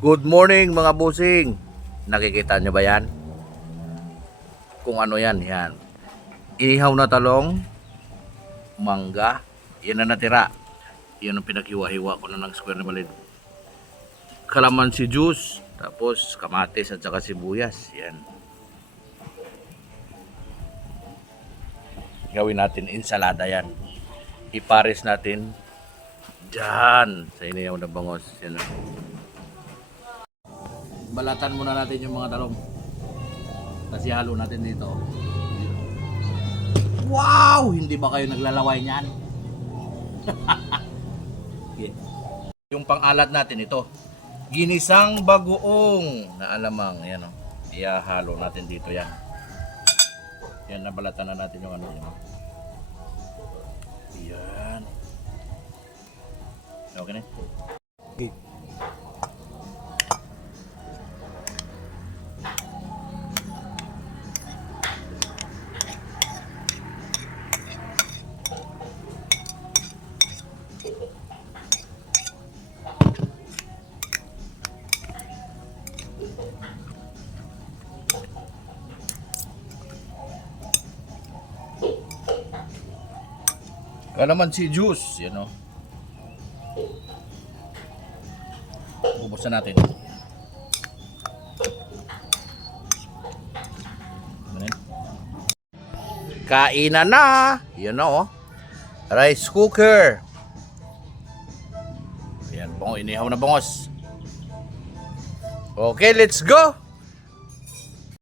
Good morning mga busing. Nakikita nyo ba yan? Kung ano yan, yan. Inihaw na talong, mangga, yan na natira. Yan ang pinaghiwa-hiwa ko na ng square na balid. Kalamansi juice, tapos kamatis at saka sibuyas. Yan. Gawin natin ensalada yan. Ipares natin dyan sa inihaw na bangos. Yan. Balatan muna natin yung mga talong. Kasi halo natin dito. Wow! Hindi ba kayo naglalaway niyan? Okay. Yung pang-alat natin ito. Ginisang bagoong na alamang. Ayan o. Ihahalo natin dito yan. Yan, nabalatan na natin yung ano yun. Yan. Okay na? Okay. Kalamansi juice, yan o. Ubos na natin. Kainan na! Yan o. Rice cooker. Yan, inihaw na bangos. Okay, let's go!